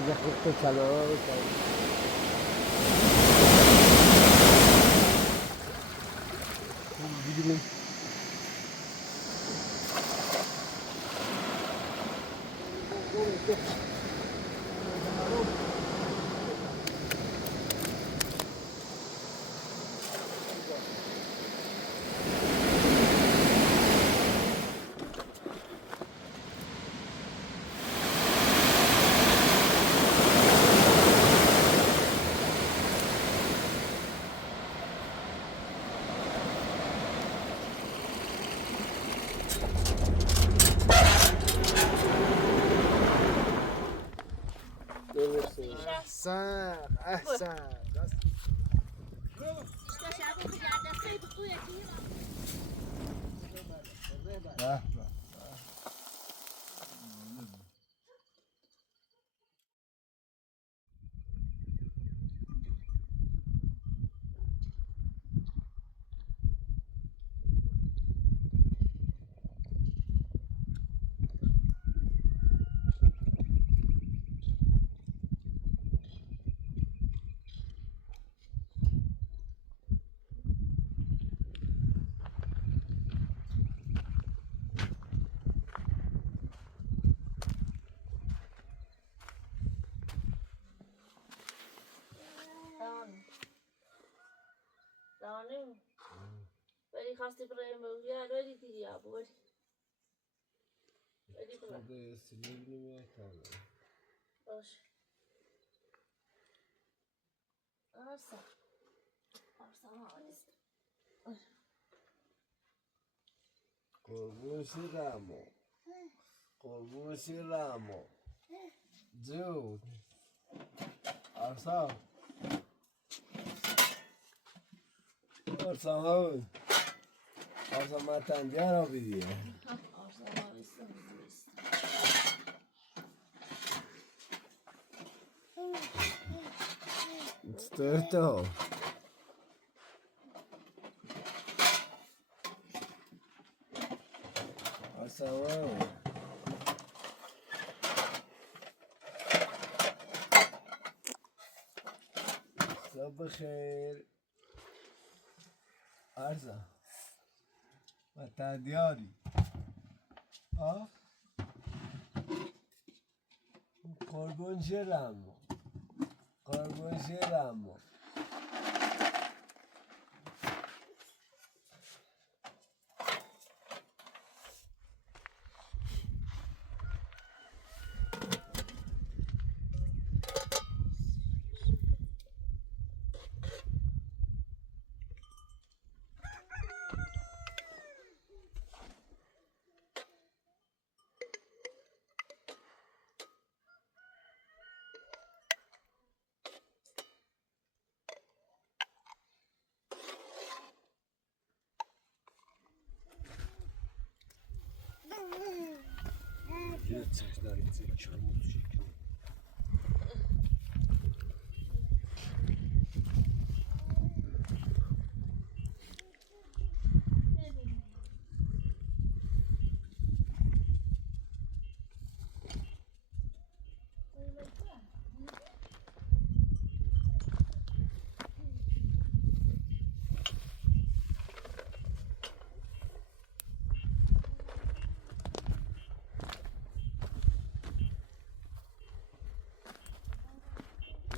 دقیقه سلام بگیریم. احسن دانم ولی خواستی برایم بگوید ولی دیدی آبو ولی برای خدا سلیب نمیکنه باش آرسا ما نیست قربون شیرامو قربون شیرامو جود ارسا ارسا هون ارسا ما تنجارو بیدیه آرسا ما بیستم استرتو ارسا هون صبح خیر ارسا ما تنجاری ها قربون شیرامو قربون شیرامو یه چشم چه چموز شکل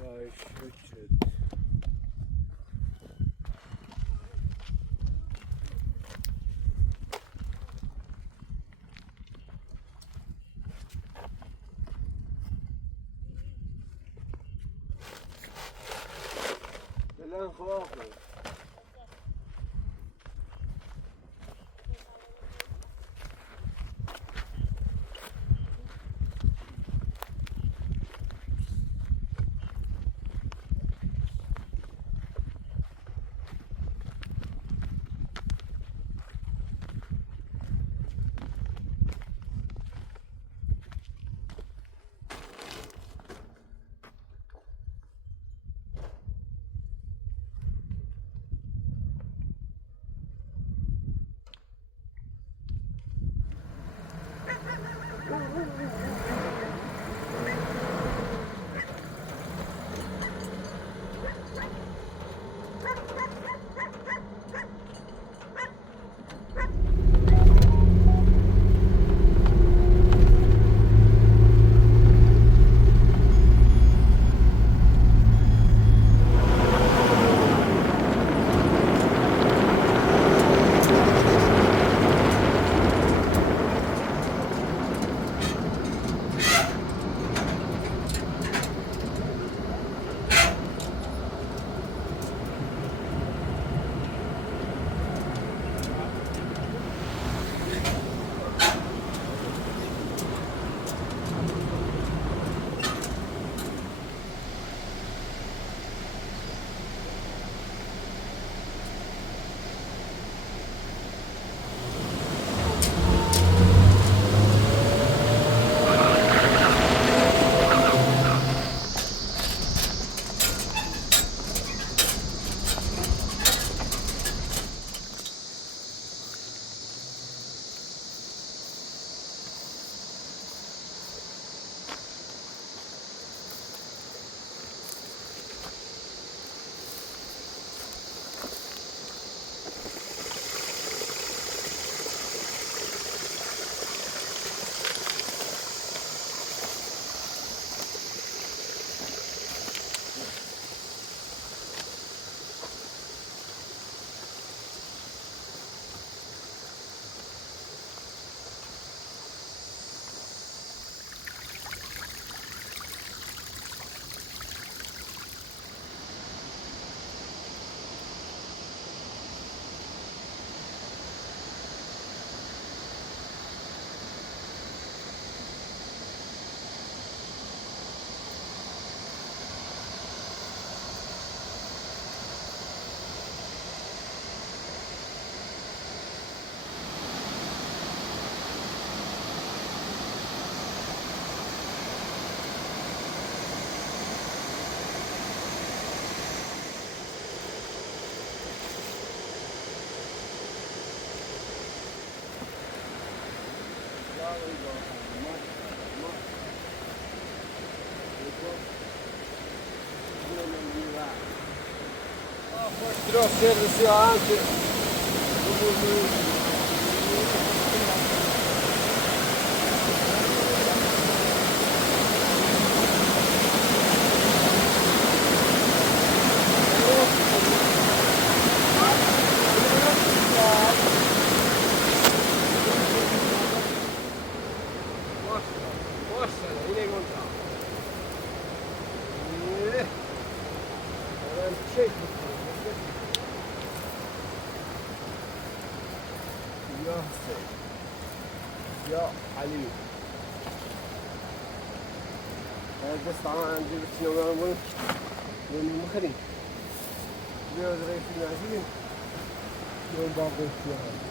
وای شکل بلن خواه Dra servisi anche. يا علي بس طبعا عندي بتنوع من مخرين بيوز رئيس المعزين يوم باقي فيها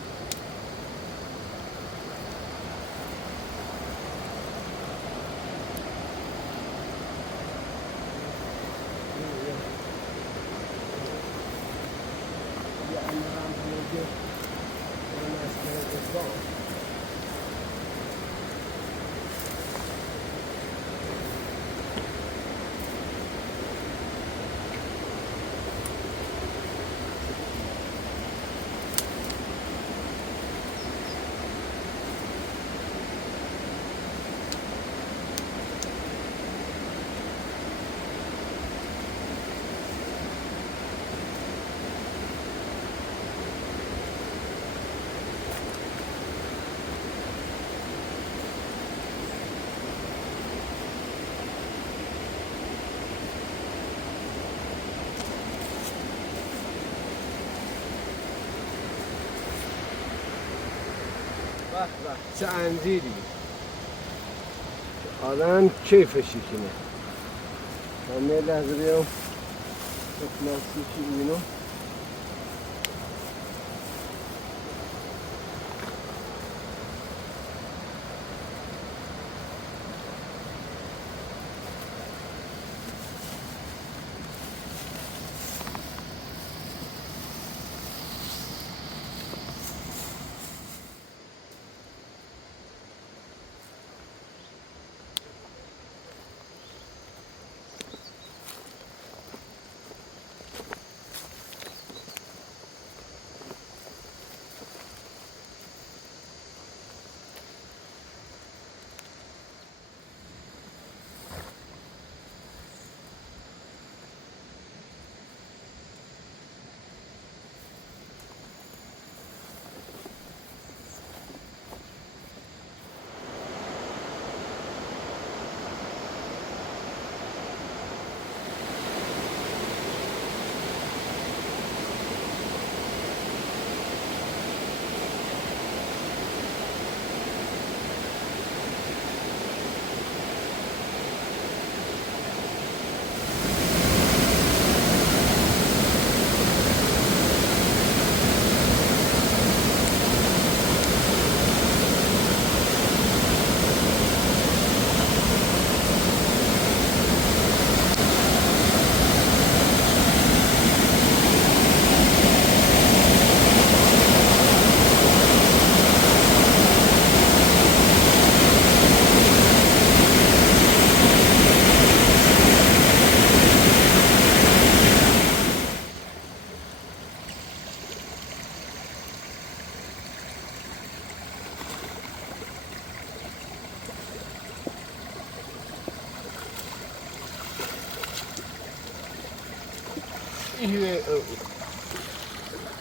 چه انجیری آدم کیفشی کنه من یه لحظه بیام پلاستیکی اینو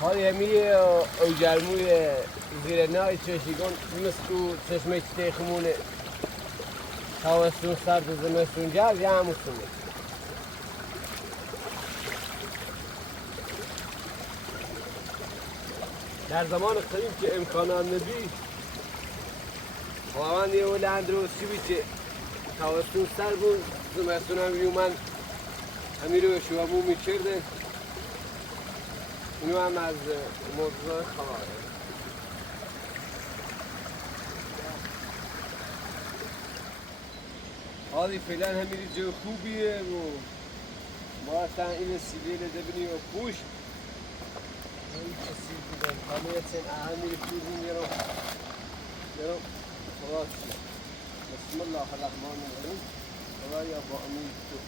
حالی همیه او جرموی زیر نای چشیگان مثل چشمه تیخمونه تاوستون سرد و زمستون جرد یه هموسونه در زمان قدیم که امکانات نبی خواهند یه ولند روز چی بید که تاوستون سر بود زمستون هم یومن همین رو شوامو میکردن اینو هم از موضوع خواهد حالی فعلا همین جو خوبیه و ما اصلا این سیبیل دبنی و پوش این کسی بودن همه تن اهمی پوزین یرو خلاص بسم الله الرحمن الرحیم خدا یا با امید تو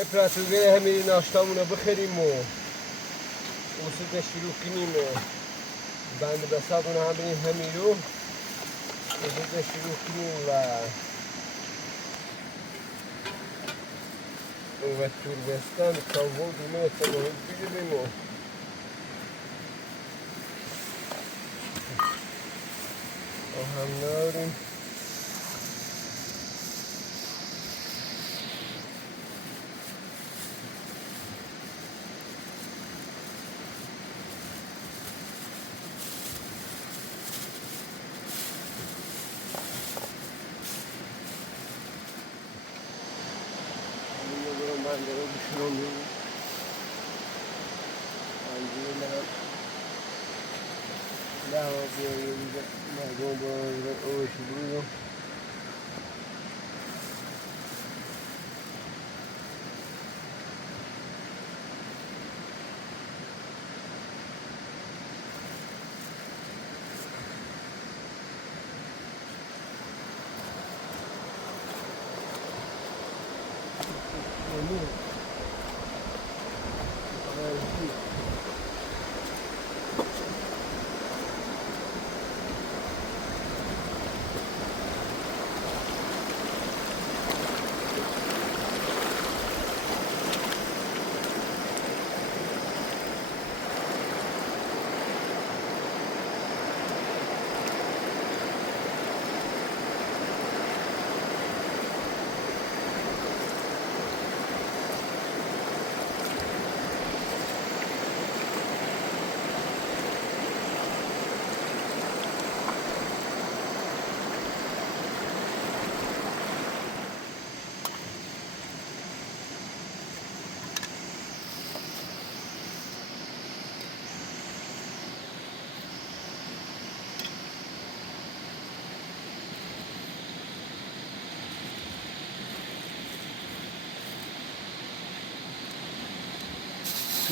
افراتوگه همین ناشتامونو بخریم و وسط شروع کنیم بند بساتون هم بریم همین رو وسط شروع کنیم و توربستان کاوو دومه تمام بگیریم و هم ناریم من دارم بشنم انجام دعوا بیاریم مردم باید اوش بریم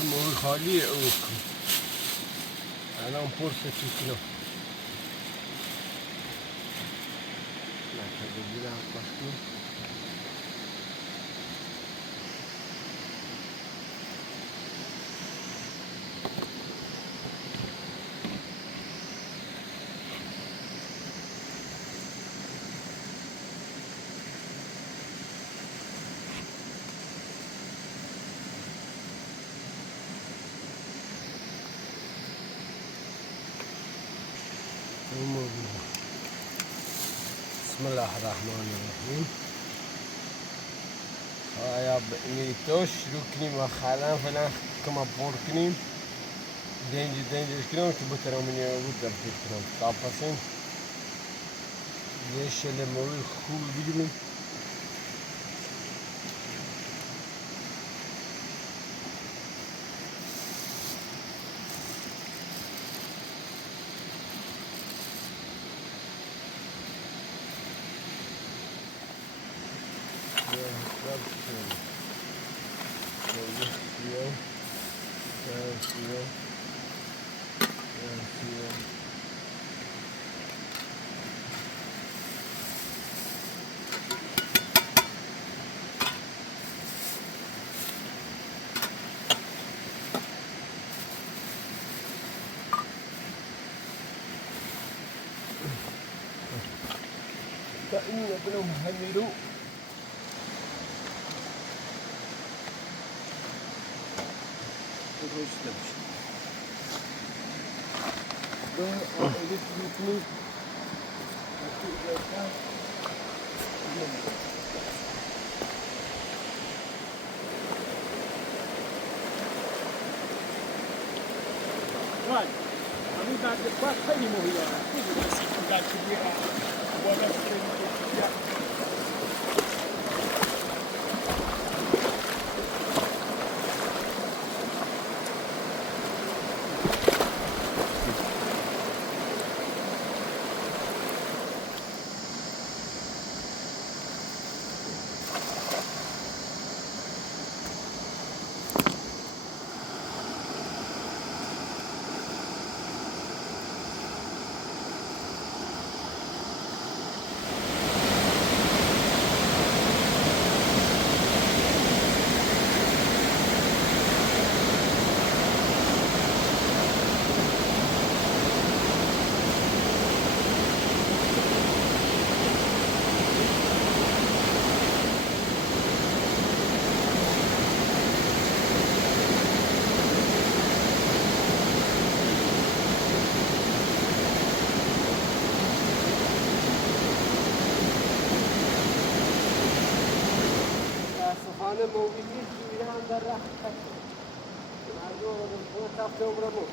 موی خالیه او الان پرسه تو کنم نکرده بیرم باش کنم بسم الله الرحمن الرحیم آیا میتوش شروع کنیم و خلن فلان کما پر کنیم دنجش کنیم که بترم اینه بود در فکر کنم تا پسیم یه شل موی خوب بگیریم ini belum hamiru terus Right. I mean that the back penny more here. That should be yeah. خانه موجودی ایران در راه هست. مردم رو تفت عمرمو.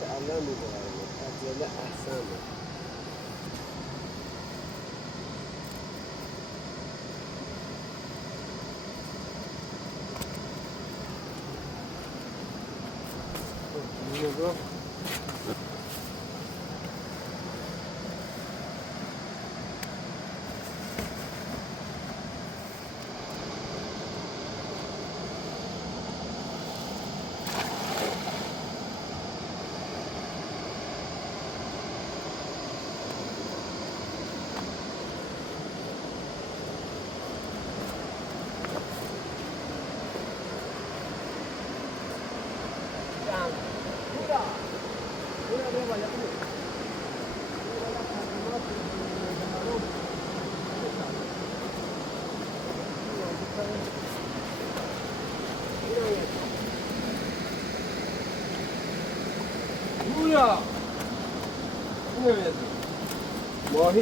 که الان می‌ذارم عجله احسنه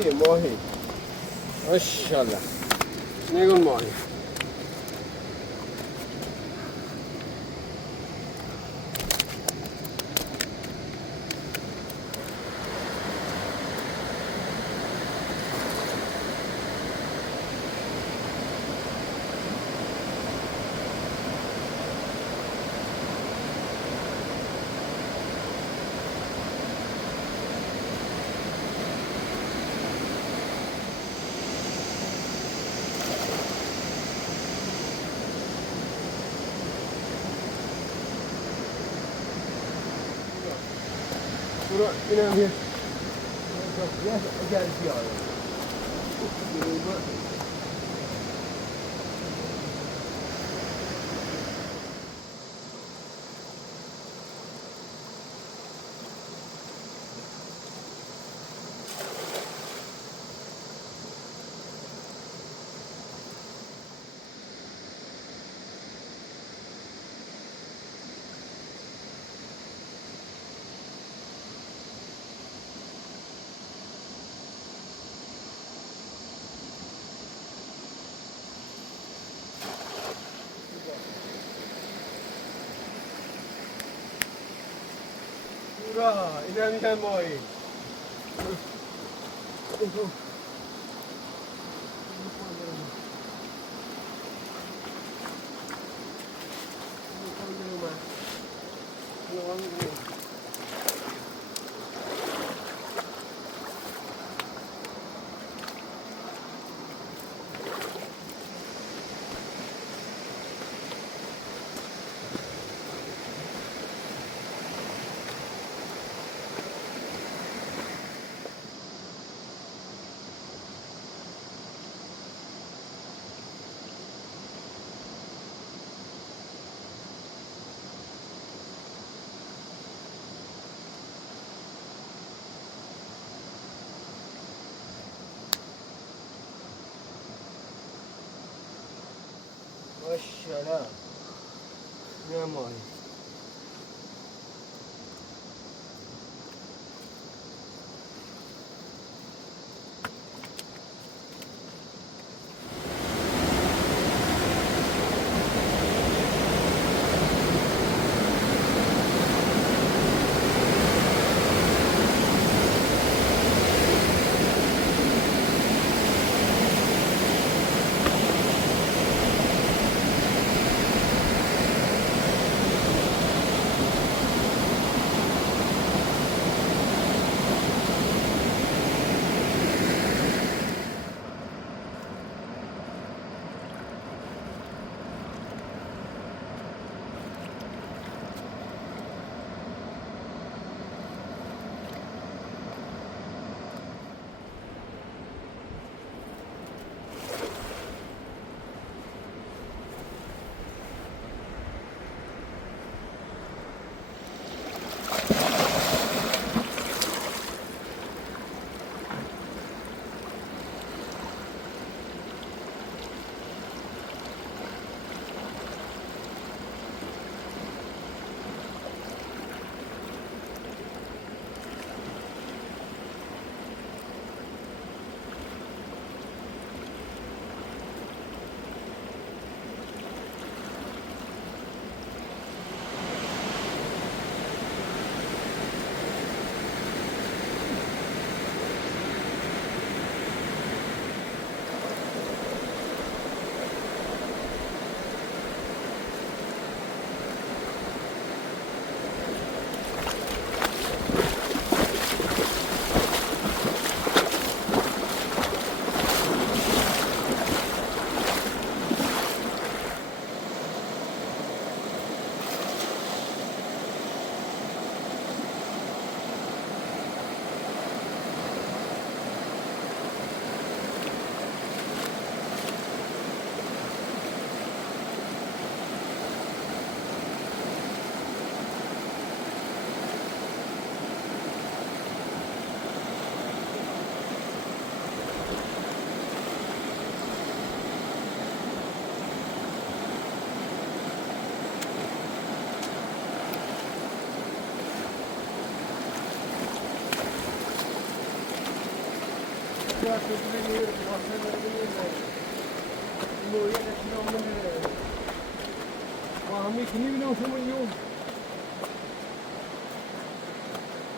اینو ماهی ماشاءالله نگون ماهی اینم یه اگر بیاره اینم میگن ماهی ماشاءالله نمایی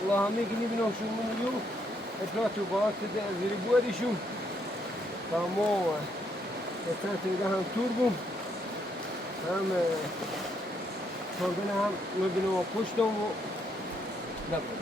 والله همه کنی بینم شون منو اطلاعاتو باید ده زیر بودیشون تمام اطلاعات ده هم توربو هم توربین هم مبینم پشتم و نبود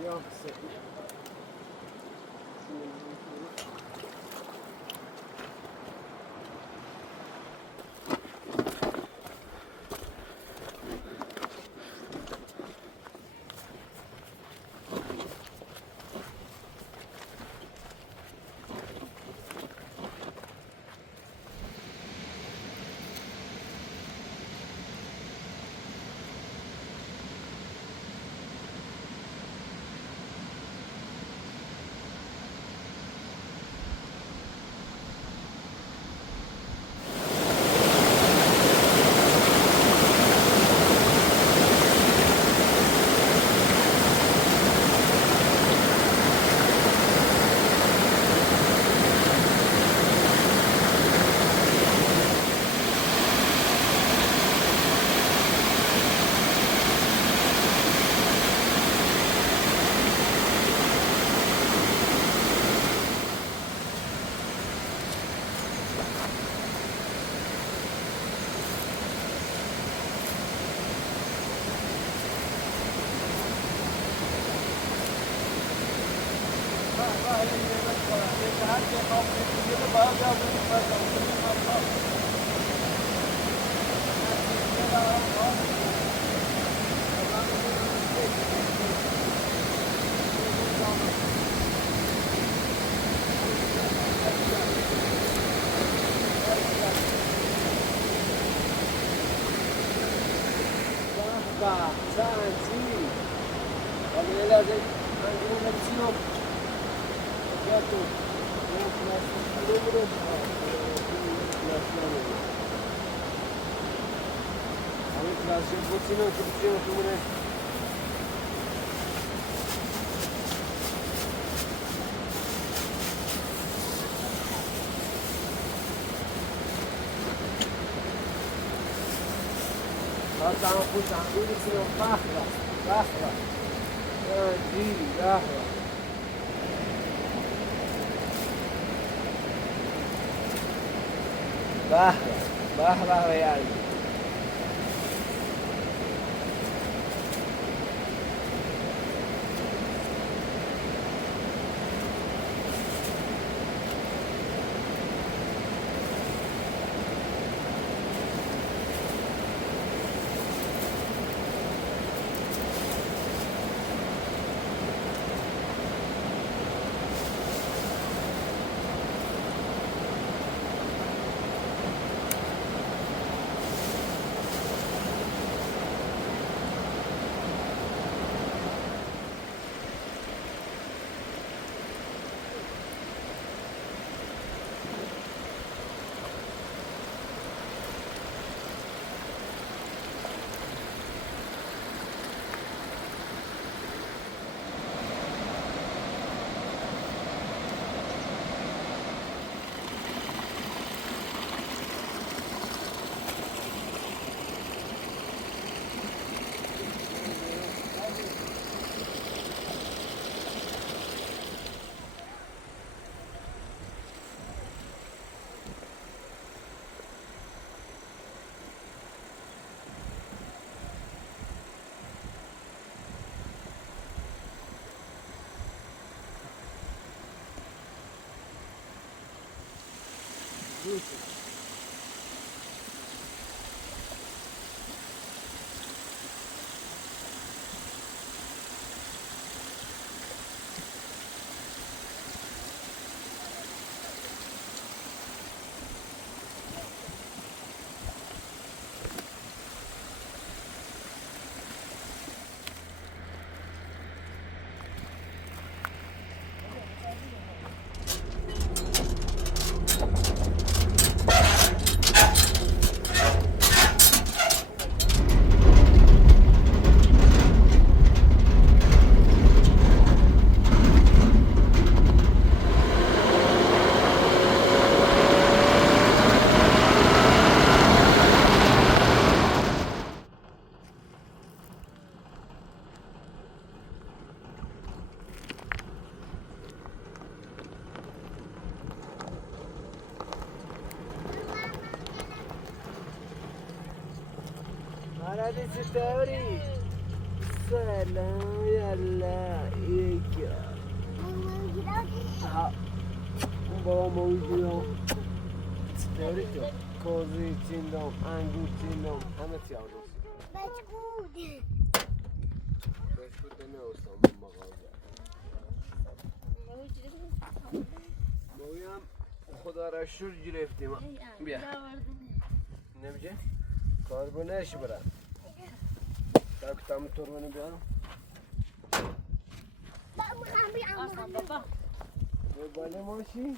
اليوم السبت. Basta uma puta tudo se não barra, barra. Barra. Barra real. هذه ستوري سلام يلا که ها با موجودم داری تو کوزی چیندم انگور چیندم همه چی آنوس بشکوت نه استان مغازه مویم خدا را شور گرفتیم بیا نمیشه کاربونش برم تا کتام تورونی بیارم بابا به بالا ماشی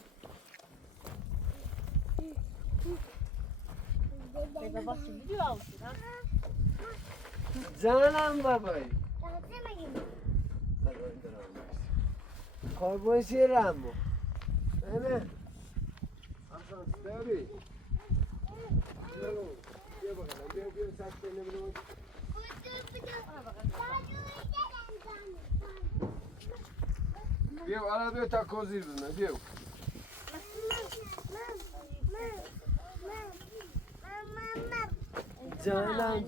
بابا چی میدی آوتی جانم بابایی کاربونشی رامو نه اصلا ستاری بیا بگم بیا سخت نمیدونم بیا الان بیا تا کوزی بزنه بیا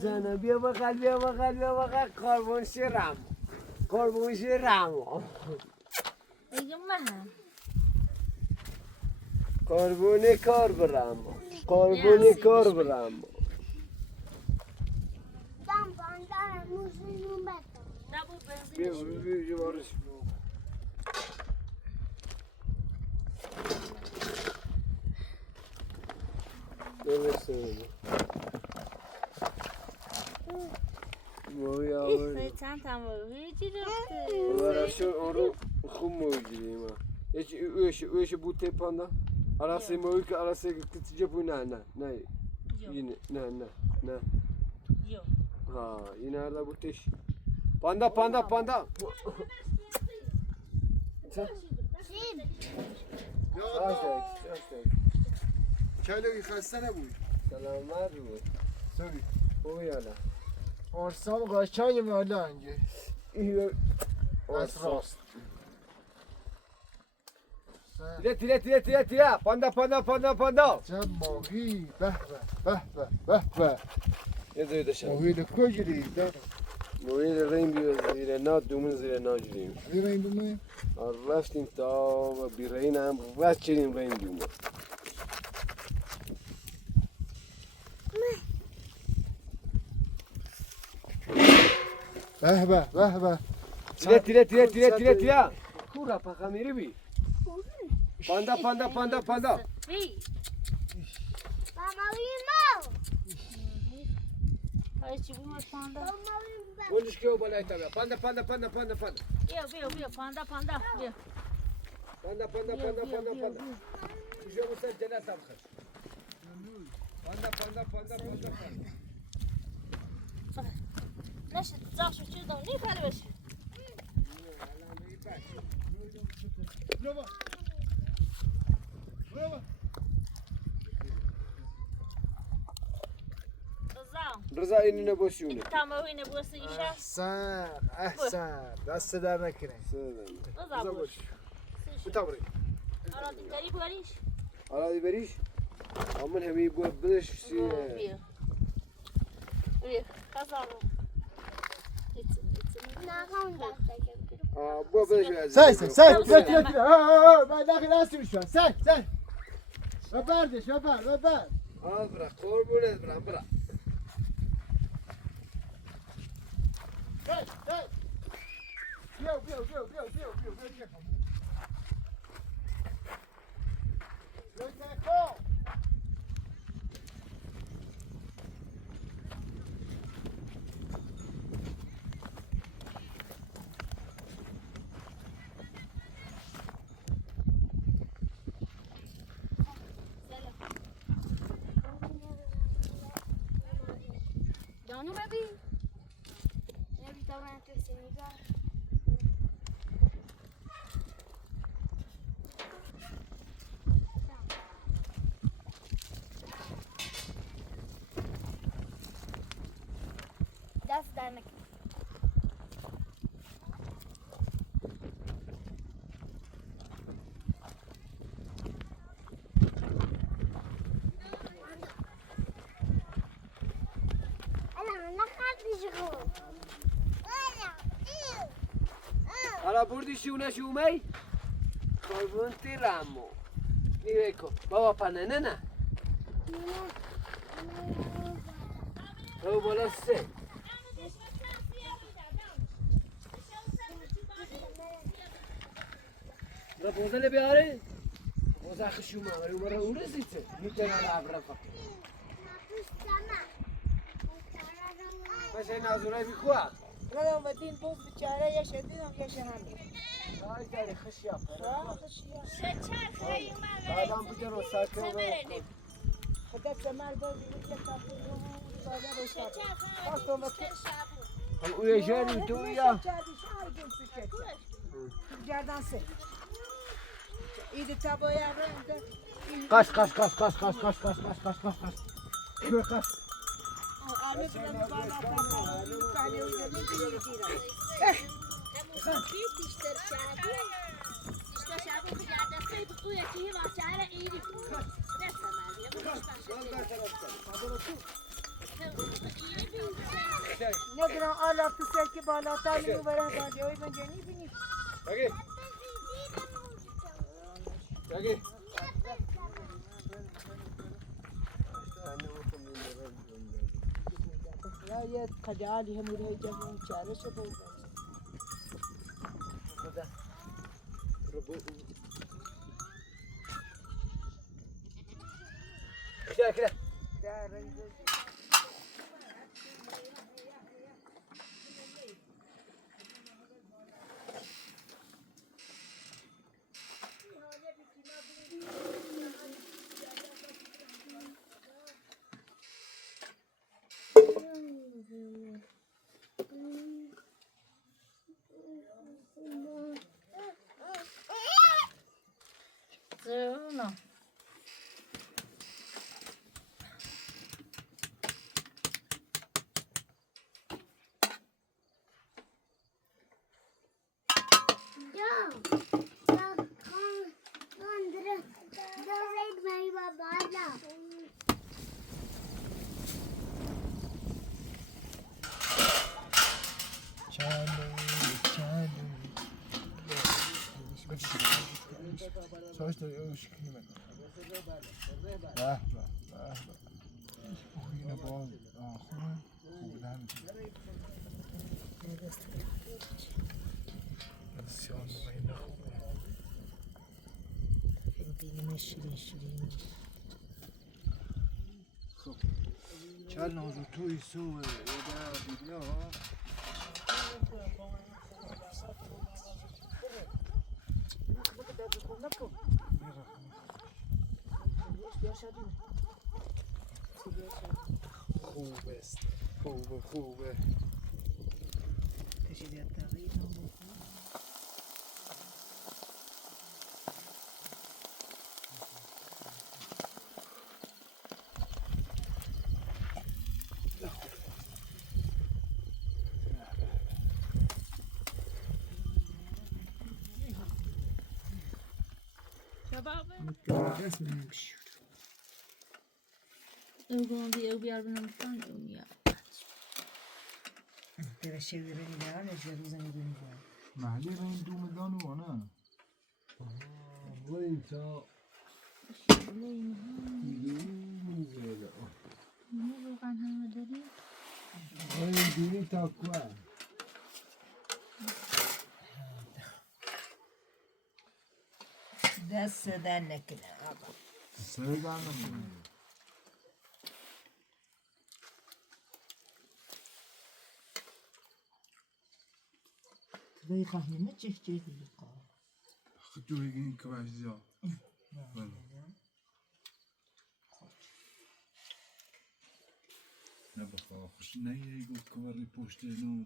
جانم بیا بغل کاربونشی رامو میگم من کاربونی کار برامو کاربونی کار برامو بیا جوارش چند تمام چی رفته ورشون اون رو خوب موجودیم ایش بوته پاندا arası موی که arası kıtıcı bu ne yine ne yok ha yine nerede bu teş panda کلوی خسته نبود سلامت بود سوری او یالا آرسام قشنگ مالا انگه از راست تیره پاندا چه ماهی به یه دویده شد ماهی لکجری موی ریم بیو زیر نا دومون زیر نا جریم زیر این دومه رفتیم تا بیرین هم بس چریم ریم دومون به تیره کورا پاکا میری بی پاندا Ay çivi mi panda? بولش که بالای تا پاندا Bia panda bia. پاندا شو مثل جنات ابخر پاندا Neşe zavşu çiğdem ne kadar beş. برو رضا اینو نبوشونه Tamam oyunu burası işe. احسن دست در نکنه Rıza boş. بتابری Aradı garip gariş. حالا بریش امن همی بود بدش Bia. Bia kazanım. بو بدش سای من داخل هستیم شو سای ببردش ببر برا قربونت برا Canım bebeğim. Ne bir tavran kesin güzel. حالا بردی شونه شومی قربون تیرامو نیوکو بابا پنه نه تو بالا سه را بوزل بیاره بوزه خشومه ولی اون را اون رسیده میتونه را عبره فقط باشه نازورای بیخواه راه ودین بود بیچاره یا شدیدم یا شهمی دای داری خشیا شچر بعدم بگه رو ساکه و خدا سمر بود بیچاره کافی رو بازار رو شد هم اوی جاری تو یا جردان سه ایده تبایا رنده قش قش قش قش قش قش قش قش قش قش قش ایوه قش آلو برم بالا پهلی و زمین دیگه دیرم بیشتر شابو بیشتر شابو بجرد خیلی توی چیه واسه ایری نگران آلا تو سر که بالا تا میو بره بالا اوی من جنی بینی بگی بگی یا یه خجالی هم روی جمعون چاره شده كده كده زرنا Só estou eu escrevi. Yine bol خوبن بسیار بین خوبه بینیم شیرین خب چند نازو توی سوه یه بیدیا خوبه است خوبه Eu gondi eu biar binem tanım ya. ترى شغلين جانا جروزا نقول جانا محلی را این دوم دانو نه وای تا Ne rogan hamle deri? وای دیری تا کوه دست در نکنه آقا سرگان نکنه توی خواهی چه دیگه قا خطو هیگین که باش زیاد نه بخواه خوش نه یه گفت که باری پشت نو